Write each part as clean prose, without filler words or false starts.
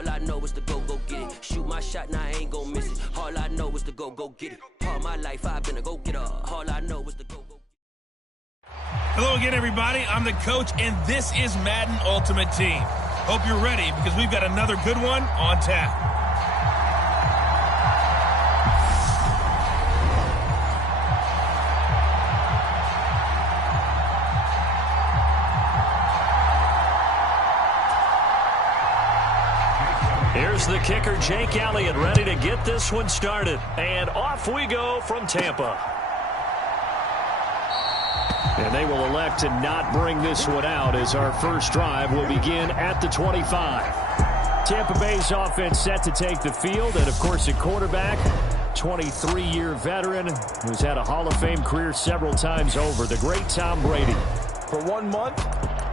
All I know is to go get it. Shoot my shot, now I ain't gon' miss it. All I know is to go get it. All my life I've been a go-getter. All I know is to go. Hello again, everybody. I'm the coach, and this is Madden Ultimate Team. Hope you're ready because we've got another good one on tap. Here's the kicker, Jake Elliott, ready to get this one started. And off we go from Tampa. And they will elect to not bring this one out as our first drive will begin at the 25. Tampa Bay's offense set to take the field. And, of course, a quarterback, 23-year veteran who's had a Hall of Fame career several times over, the great Tom Brady. For 1 month,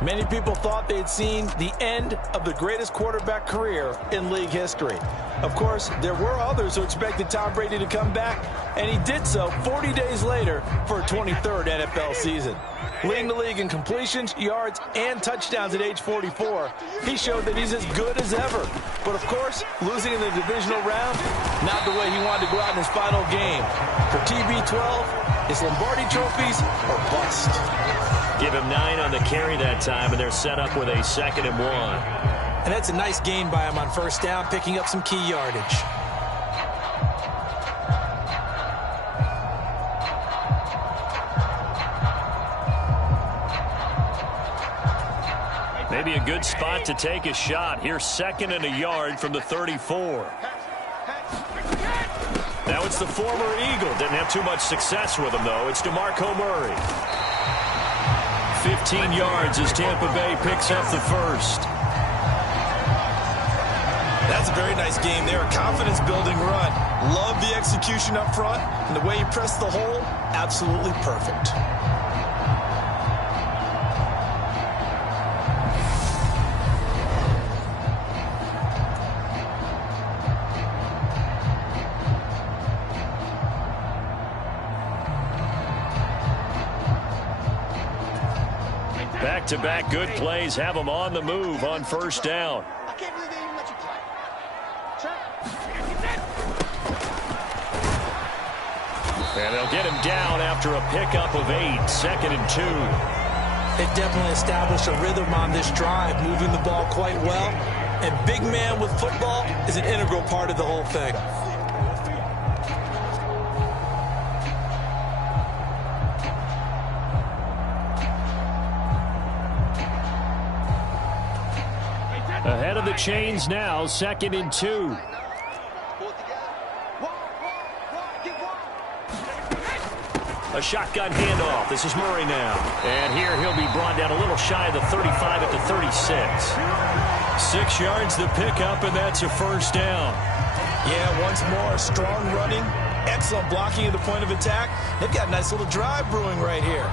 many people thought they'd seen the end of the greatest quarterback career in league history. Of course, there were others who expected Tom Brady to come back, and he did so 40 days later for a 23rd NFL season. Leading the league in completions, yards, and touchdowns at age 44, he showed that he's as good as ever. But, of course, losing in the divisional round, not the way he wanted to go out in his final game. For TB12, it's Lombardi trophies or bust. Give him 9 on the carry that time, and they're set up with a 2nd and 1. And that's a nice gain by him on first down, picking up some key yardage. Maybe a good spot to take a shot. Here's 2nd and a yard from the 34. Now it's the former Eagle. Didn't have too much success with him, though. It's DeMarco Murray. 15 yards as Tampa Bay picks up the first. That's a very nice game there. A confidence-building run. Love the execution up front, and the way he pressed the hole, absolutely perfect. Back-to-back good plays have them on the move on first down. And they'll get him down after a pickup of 8, 2nd and 2. They've definitely established a rhythm on this drive, moving the ball quite well. And big man with football is an integral part of the whole thing. Ahead of the chains now, 2nd and 2. A shotgun handoff. This is Murray now. And here he'll be brought down a little shy of the 35 at the 36. 6 yards the pickup, and that's a first down. Yeah, once more, strong running, excellent blocking at the point of attack. They've got a nice little drive brewing right here.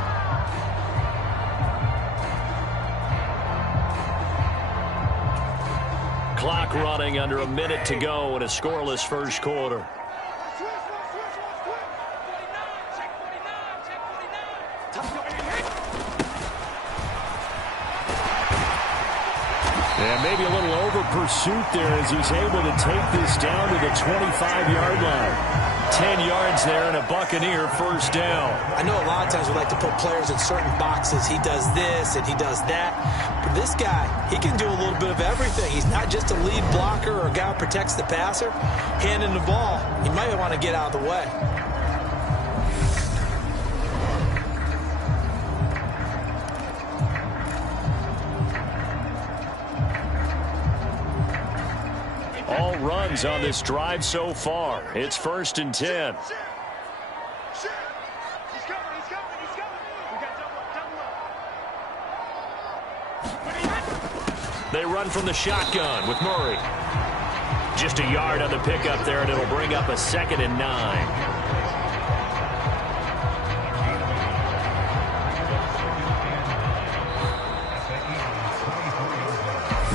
Clock running under a minute to go in a scoreless first quarter. And maybe a little over pursuit there as he's able to take this down to the 25-yard line. 10 yards there and a Buccaneer first down. I know a lot of times we like to put players in certain boxes. He does this and he does that. But this guy, he can do a little bit of everything. He's not just a lead blocker or a guy who protects the passer. Handing the ball, he might want to get out of the way. All runs on this drive so far. It's 1st and 10. They run from the shotgun with Murray. Just a yard on the pickup there, and it'll bring up a 2nd and 9.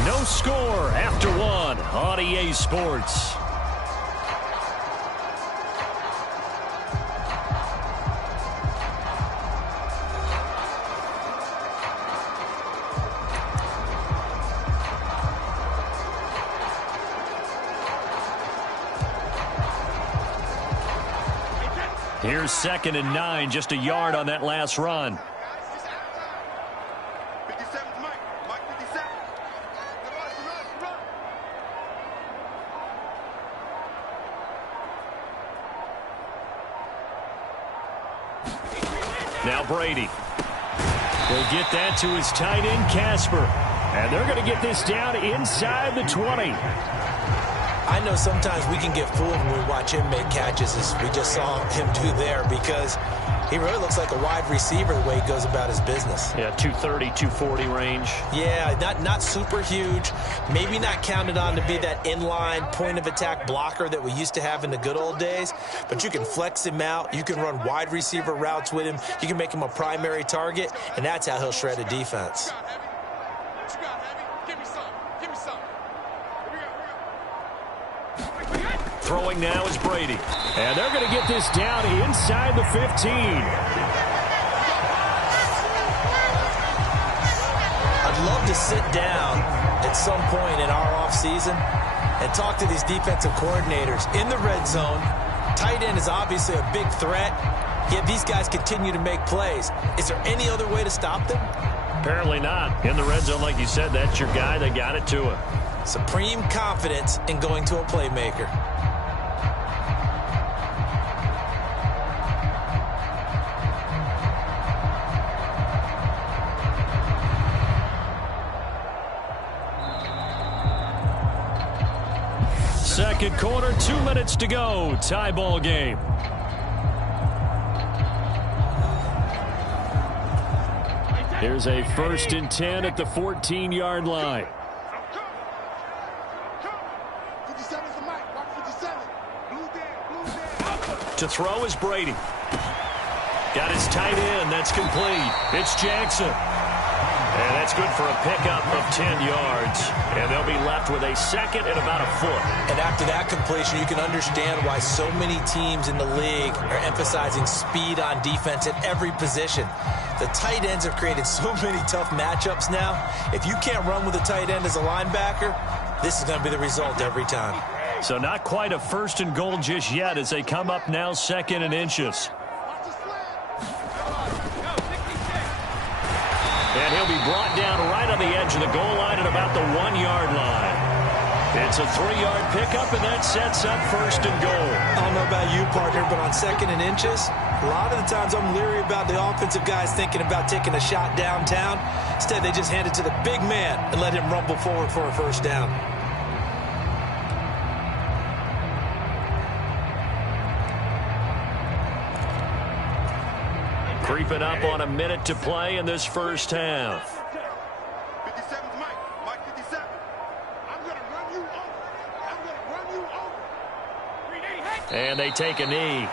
No score after 1 on EA Sports. Here's 2nd and 9, just a yard on that last run. Now Brady will get that to his tight end, Casper. And they're going to get this down inside the 20. I know sometimes we can get fooled when we watch him make catches, as we just saw him do there, because he really looks like a wide receiver the way he goes about his business. Yeah, 230, 240 range. Yeah, not super huge. Maybe not counted on to be that inline point-of-attack blocker that we used to have in the good old days. But you can flex him out. You can run wide receiver routes with him. You can make him a primary target, and that's how he'll shred a defense. Throwing now is Brady. And they're going to get this down inside the 15. I'd love to sit down at some point in our offseason and talk to these defensive coordinators. In the red zone, tight end is obviously a big threat, yet these guys continue to make plays. Is there any other way to stop them? Apparently not. In the red zone, like you said, that's your guy. They got it to him. Supreme confidence in going to a playmaker. Second quarter, 2 minutes to go. Tie ball game. Here's a 1st and 10 at the 14-yard line. To throw is Brady. Got his tight end. That's complete. It's Jackson. And that's good for a pickup of 10 yards. And they'll be left with a 2nd and about a foot. And after that completion, you can understand why so many teams in the league are emphasizing speed on defense at every position. The tight ends have created so many tough matchups now. If you can't run with a tight end as a linebacker, this is going to be the result every time. So not quite a 1st and goal just yet as they come up now 2nd and inches. And he'll be brought down right on the edge of the goal line at about the 1-yard line. It's a 3-yard pickup, and that sets up 1st and goal. I don't know about you, partner, but on 2nd and inches, a lot of the times I'm leery about the offensive guys thinking about taking a shot downtown. Instead, they just hand it to the big man and let him rumble forward for a 1st down. Creeping up on a minute to play in this first half. 57's Mike 57. I'm going to run you over. I'm going to run you over. And they take a knee.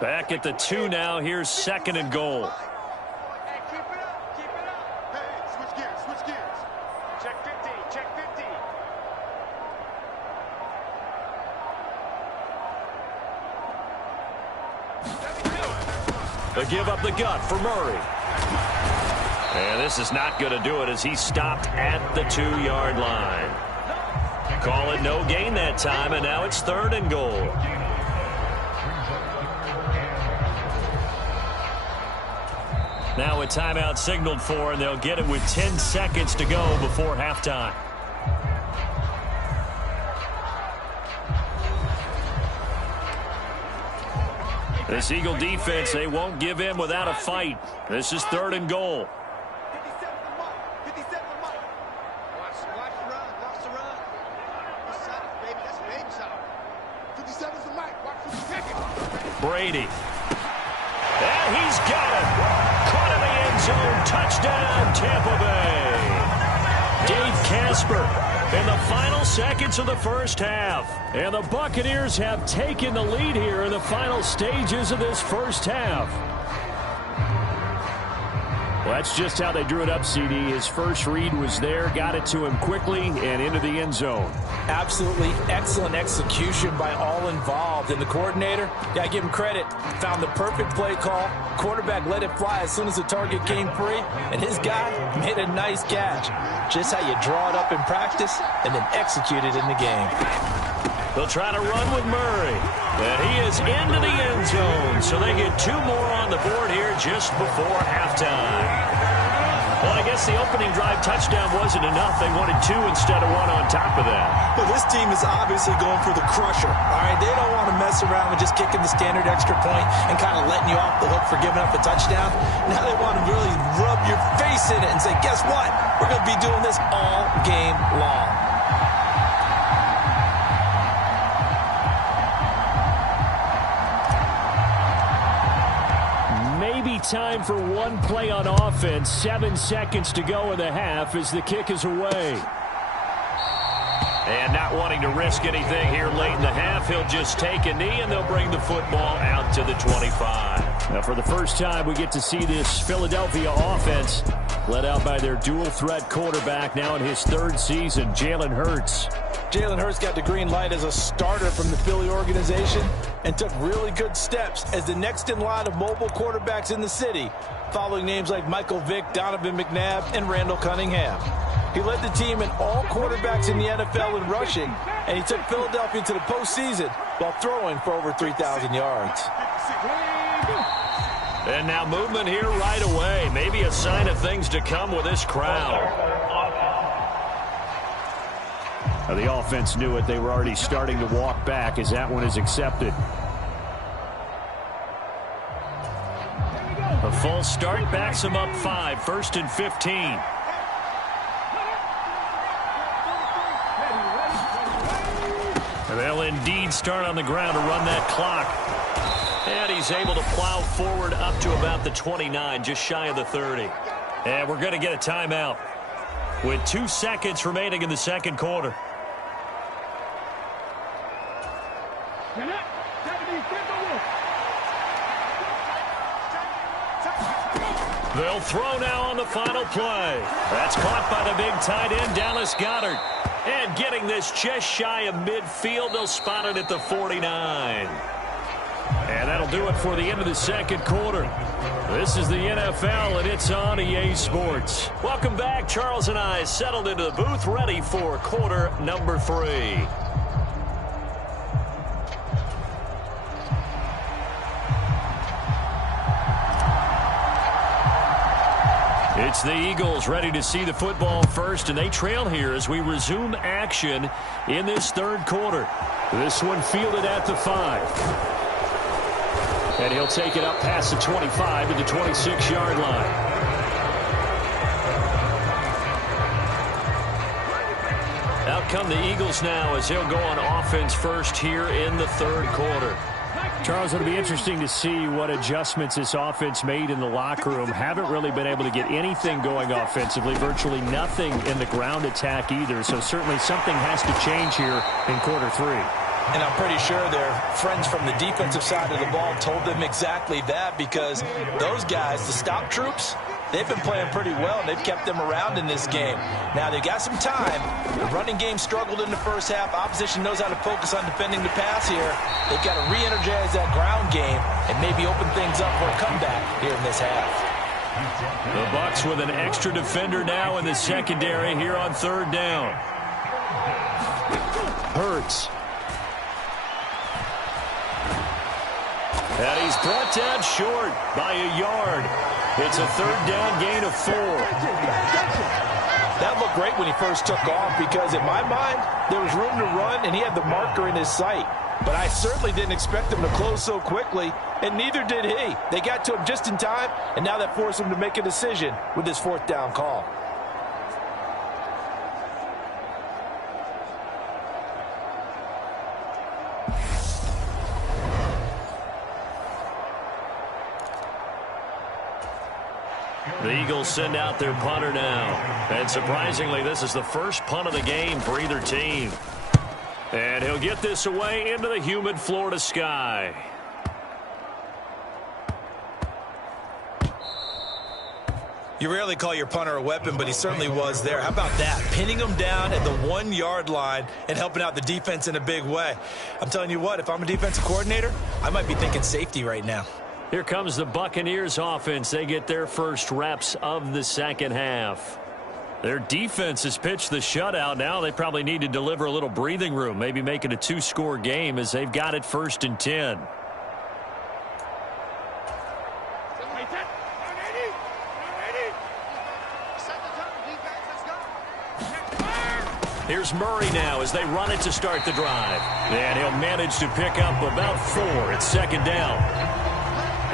Back at the 2 now. Here's 2nd and goal. They give up the gut for Murray. And this is not going to do it as he stopped at the 2-yard line. Call it no gain that time, and now it's 3rd and goal. Now a timeout signaled for, and they'll get it with 10 seconds to go before halftime. This Eagle defense, they won't give in without a fight. This is 3rd and goal. 57's Mike. Watch the run. Watch the run. That's solid, baby. That's baby solid. 57's Mike. Watch 52nd. Brady. And he's got it. Caught in the end zone. Touchdown, Tampa Bay. Dave Casper in the final seconds of the first half. And the Buccaneers have taken the lead here in the final stages of this first half. Well, that's just how they drew it up, CD. His first read was there, got it to him quickly, and into the end zone. Absolutely excellent execution by all involved. And the coordinator, I give him credit, found the perfect play call. Quarterback let it fly as soon as the target came free, and his guy made a nice catch. Just how you draw it up in practice and then execute it in the game. They'll try to run with Murray. And he is into the end zone. So they get 2 more on the board here just before halftime. Well, I guess the opening drive touchdown wasn't enough. They wanted 2 instead of 1 on top of that. Well, this team is obviously going for the crusher. All right, they don't want to mess around with just kicking the standard extra point and kind of letting you off the hook for giving up a touchdown. Now they want to really rub your face in it and say, guess what? We're going to be doing this all game long. Time for one play on offense. 7 seconds to go in the half as the kick is away. And not wanting to risk anything here late in the half, he'll just take a knee and they'll bring the football out to the 25. Now for the first time we get to see this Philadelphia offense led out by their dual threat quarterback now in his 3rd season, Jalen Hurts. Jalen Hurts got the green light as a starter from the Philly organization and took really good steps as the next in line of mobile quarterbacks in the city, following names like Michael Vick, Donovan McNabb, and Randall Cunningham. He led the team in all quarterbacks in the NFL in rushing, and he took Philadelphia to the postseason while throwing for over 3,000 yards. And now movement here right away. Maybe a sign of things to come with this crowd. The offense knew it. They were already starting to walk back as that one is accepted. A false start backs them up 5. 1st and 15. And they'll indeed start on the ground to run that clock. And he's able to plow forward up to about the 29, just shy of the 30. And we're going to get a timeout with 2 seconds remaining in the second quarter. They'll throw now on the final play. That's caught by the big tight end, Dallas Goedert. And getting this just shy of midfield, they'll spot it at the 49. And that'll do it for the end of the second quarter. This is the NFL, and it's on EA Sports. Welcome back. Charles and I settled into the booth, ready for quarter number 3. It's the Eagles ready to see the football first, and they trail here as we resume action in this 3rd quarter. This one fielded at the 5. And he'll take it up past the 25 to the 26-yard line. Out come the Eagles now as they'll go on offense first here in the 3rd quarter. Charles, it'll be interesting to see what adjustments this offense made in the locker room. Haven't really been able to get anything going offensively, virtually nothing in the ground attack either. So certainly something has to change here in quarter 3. And I'm pretty sure their friends from the defensive side of the ball told them exactly that, because those guys, the stop troops, they've been playing pretty well, and they've kept them around in this game. Now, they've got some time. The running game struggled in the first half. Opposition knows how to focus on defending the pass here. They've got to re-energize that ground game and maybe open things up for a comeback here in this half. The Bucs with an extra defender now in the secondary here on 3rd down. Hurts. And he's brought down short by a yard. It's a 3rd down gain of 4. That looked great when he first took off, because in my mind, there was room to run and he had the marker in his sight. But I certainly didn't expect him to close so quickly, and neither did he. They got to him just in time, and now that forced him to make a decision with his 4th down call. The Eagles send out their punter now. And surprisingly, this is the first punt of the game for either team. And he'll get this away into the humid Florida sky. You rarely call your punter a weapon, but he certainly was there. How about that? Pinning him down at the 1-yard line and helping out the defense in a big way. I'm telling you what, if I'm a defensive coordinator, I might be thinking safety right now. Here comes the Buccaneers offense. They get their first reps of the second half. Their defense has pitched the shutout. Now they probably need to deliver a little breathing room, maybe make it a 2-score game as they've got it 1st and 10. Here's Murray now as they run it to start the drive. And he'll manage to pick up about 4. It's 2nd down.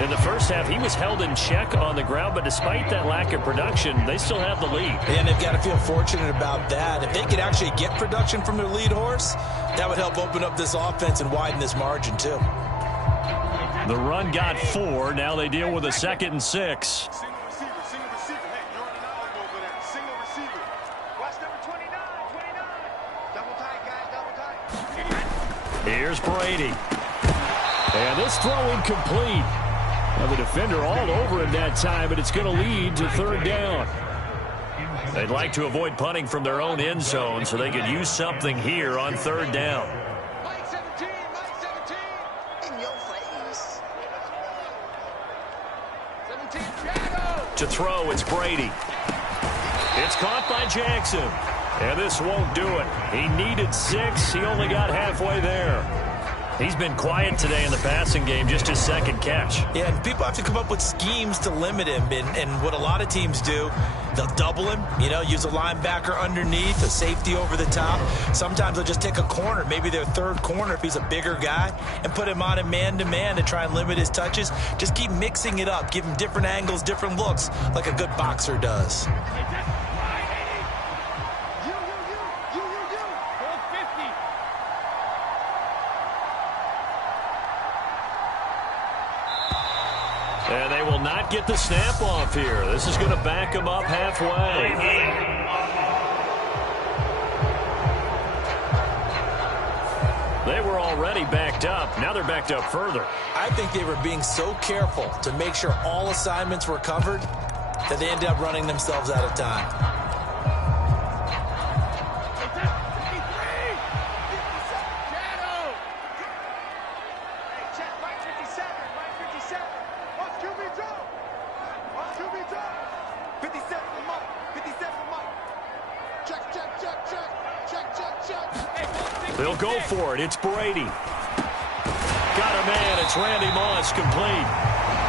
In the first half, he was held in check on the ground, but despite that lack of production, they still have the lead. And they've got to feel fortunate about that. If they could actually get production from their lead horse, that would help open up this offense and widen this margin too. The run got 4. Now they deal with a 2nd and 6. Here's Brady. And this throw incomplete. Now the defender all over him that time, but it's going to lead to 3rd down. They'd like to avoid punting from their own end zone so they could use something here on 3rd down. Mike 17, in your face. 17, shadow. To throw, it's Brady. It's caught by Jackson. And this won't do it. He needed 6. He only got halfway there. He's been quiet today in the passing game, just his 2nd catch. Yeah, and people have to come up with schemes to limit him. And what a lot of teams do, they'll double him, use a linebacker underneath, a safety over the top. Sometimes they'll just take a corner, maybe their 3rd corner if he's a bigger guy, and put him on a man-to-man to try and limit his touches. Just keep mixing it up, give him different angles, different looks, like a good boxer does. And they will not get the snap off here. This is going to back them up halfway. They were already backed up. Now they're backed up further. I think they were being so careful to make sure all assignments were covered that they ended up running themselves out of time. They'll go for it. It's Brady. Got a man. It's Randy Moss, complete.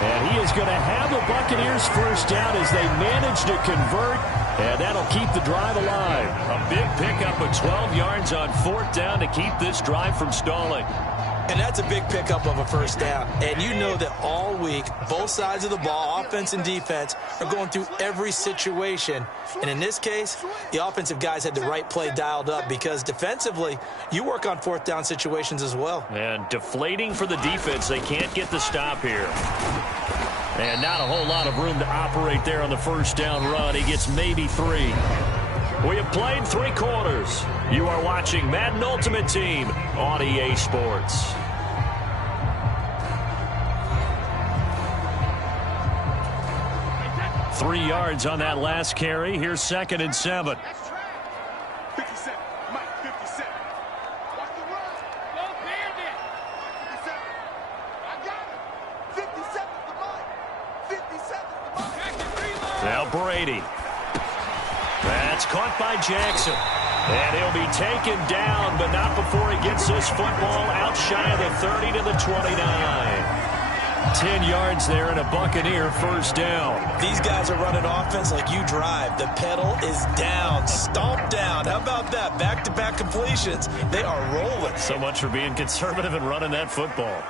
And he is going to have the Buccaneers 1st down as they manage to convert. And that'll keep the drive alive. A big pickup of 12 yards on 4th down to keep this drive from stalling. And that's a big pickup of a 1st down. And you know that all week, both sides of the ball, offense and defense, are going through every situation. And in this case, the offensive guys had the right play dialed up because defensively, you work on 4th down situations as well. And deflating for the defense. They can't get the stop here. And not a whole lot of room to operate there on the 1st down run. He gets maybe 3. We have played 3 quarters. You are watching Madden Ultimate Team on EA Sports. Three yards on that last carry. Here's 2nd and 7. 57, Mike, 57. Watch the run. Go Bandit. 57. I got it. 57 the Mike. 57 the Mike. Now Brady. That's caught by Jackson. And he'll be taken down, but not before he gets this football out shy of the 30 to the 29. 10 yards there and a Buccaneer 1st down. These guys are running offense like you drive. The pedal is down, stomped down. How about that? Back-to-back completions. They are rolling. So much for being conservative and running that football.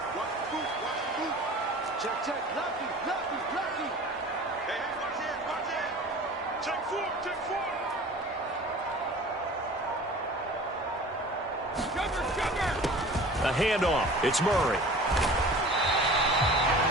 Check, check. Lucky. Hey, watch it. Check 4. A handoff. It's Murray.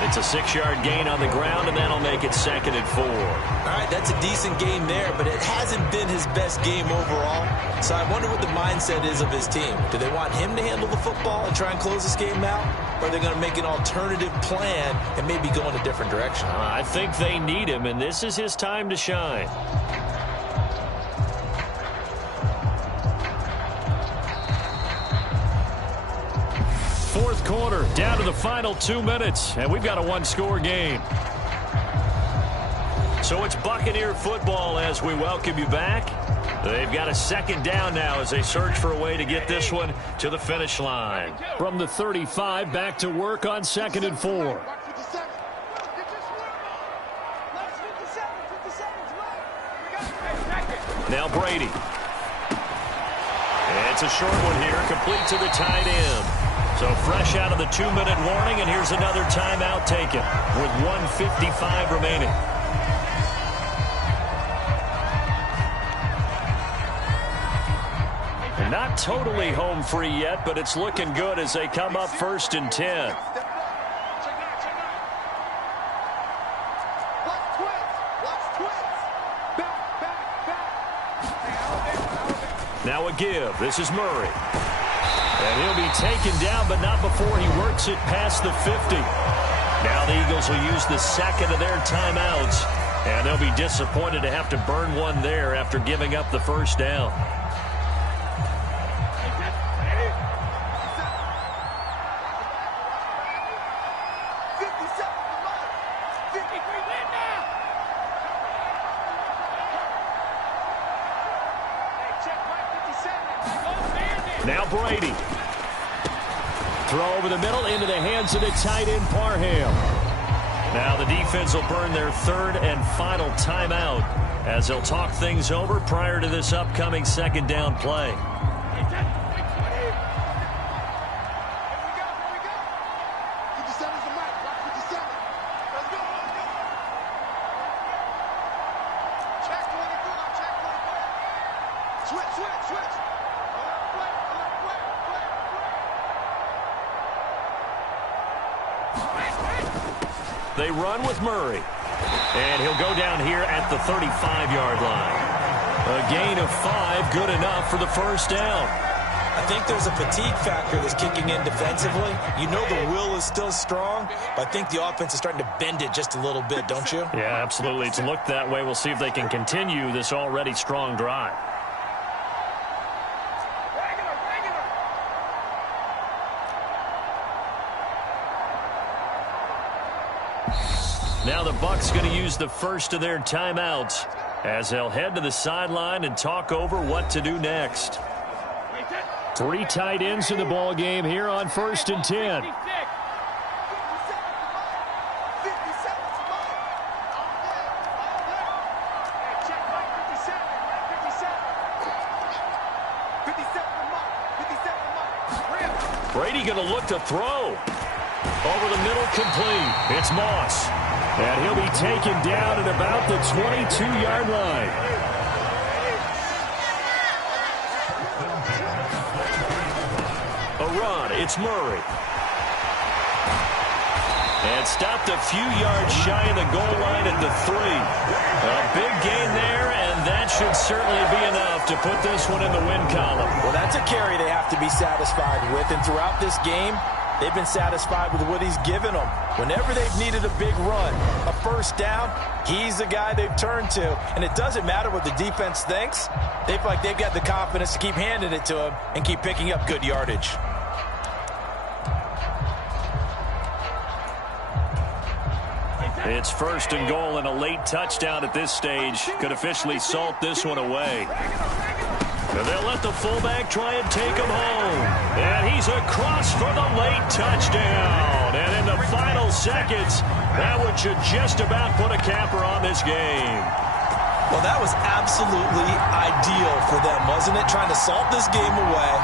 It's a 6-yard gain on the ground, and that'll make it 2nd and 4. All right, that's a decent game there, but it hasn't been his best game overall. So I wonder what the mindset is of his team. Do they want him to handle the football and try and close this game out? Or are they going to make an alternative plan and maybe go in a different direction? I think they need him, and this is his time to shine. Fourth quarter, down to the final 2 minutes, and we've got a one-score game. So it's Buccaneer football as we welcome you back. They've got a 2nd down now as they search for a way to get this one to the finish line. From the 35, back to work on 2nd and 4. Now Brady. It's a short one here, complete to the tight end. So fresh out of the 2-minute warning, and here's another timeout taken with 1:55 remaining. They're not totally home free yet, but it's looking good as they come up 1st and 10. Now a give. This is Murray. And he'll be taken down, but not before he works it past the 50. Now the Eagles will use the 2nd of their timeouts, and they'll be disappointed to have to burn one there after giving up the 1st down. Now Brady. Throw over the middle into the hands of the tight end Parham. Now the defense will burn their 3rd and final timeout as they'll talk things over prior to this upcoming 2nd down play. They run with Murray. And he'll go down here at the 35-yard line. A gain of 5, good enough for the 1st down. I think there's a fatigue factor that's kicking in defensively. You know the will is still strong, but I think the offense is starting to bend it just a little bit, don't you? Yeah, absolutely. It's looked that way. We'll see if they can continue this already strong drive. Now the Bucs going to use the 1st of their timeouts as they'll head to the sideline and talk over what to do next. 3 tight ends in the ball game here on 1st and 10. Brady going to look to throw. Over the middle, complete. It's Moss. And he'll be taken down at about the 22-yard line. A run. It's Murray. And stopped a few yards shy of the goal line at the 3. A big gain there, and that should certainly be enough to put this one in the win column. Well, that's a carry they have to be satisfied with. And throughout this game, they've been satisfied with what he's given them. Whenever they've needed a big run, a 1st down, he's the guy they've turned to. And it doesn't matter what the defense thinks. They feel like they've got the confidence to keep handing it to him and keep picking up good yardage. It's 1st and goal, and a late touchdown at this stage could officially salt this one away. And they'll let the fullback try and take him home. And he's across for the late touchdown. And in the final seconds, that one should just about put a capper on this game. Well, that was absolutely ideal for them, wasn't it? Trying to salt this game away.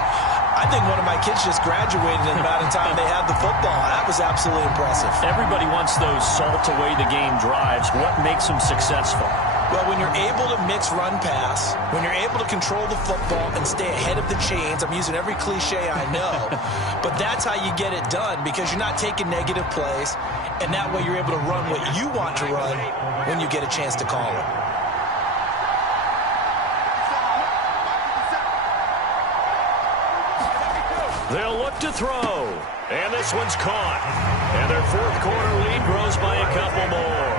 I think one of my kids just graduated in the amount of time they had the football. That was absolutely impressive. Everybody wants those salt away the game drives. What makes them successful? Well, when you're able to mix run-pass, when you're able to control the football and stay ahead of the chains, I'm using every cliche I know, but that's how you get it done because you're not taking negative plays, and that way you're able to run what you want to run when you get a chance to call it. They'll look to throw, and this one's caught. And their fourth quarter lead grows by a couple more.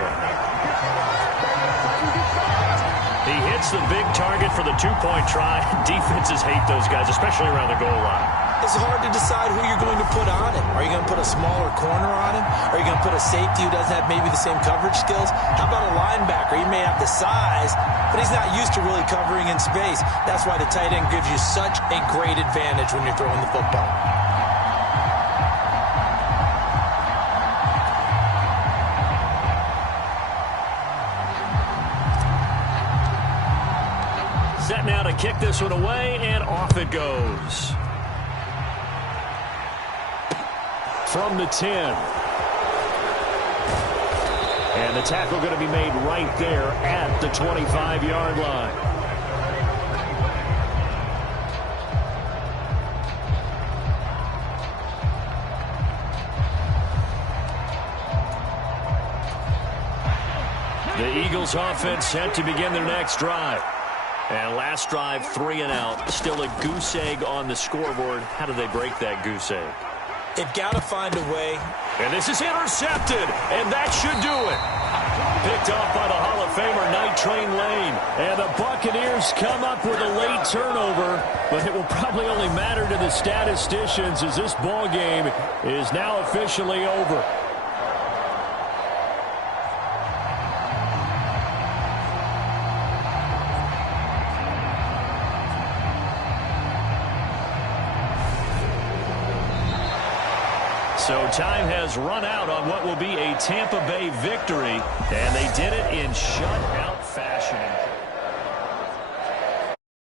He hits the big target for the two-point try. Defenses hate those guys, especially around the goal line. It's hard to decide who you're going to put on him. Are you going to put a smaller corner on him? Are you going to put a safety who doesn't have maybe the same coverage skills? How about a linebacker? He may have the size, but he's not used to really covering in space. That's why the tight end gives you such a great advantage when you're throwing the football. Set now to kick this one away, and off it goes. From the 10. And the tackle going to be made right there at the 25-yard line. The Eagles offense set to begin their next drive. And last drive, 3 and out. Still a goose egg on the scoreboard. How do they break that goose egg? They've got to find a way. And this is intercepted, and that should do it. Picked off by the Hall of Famer Night Train Lane. And the Buccaneers come up with a late turnover, but it will probably only matter to the statisticians as this ball game is now officially over. So time has run out on what will be a Tampa Bay victory, and they did it in shutout fashion.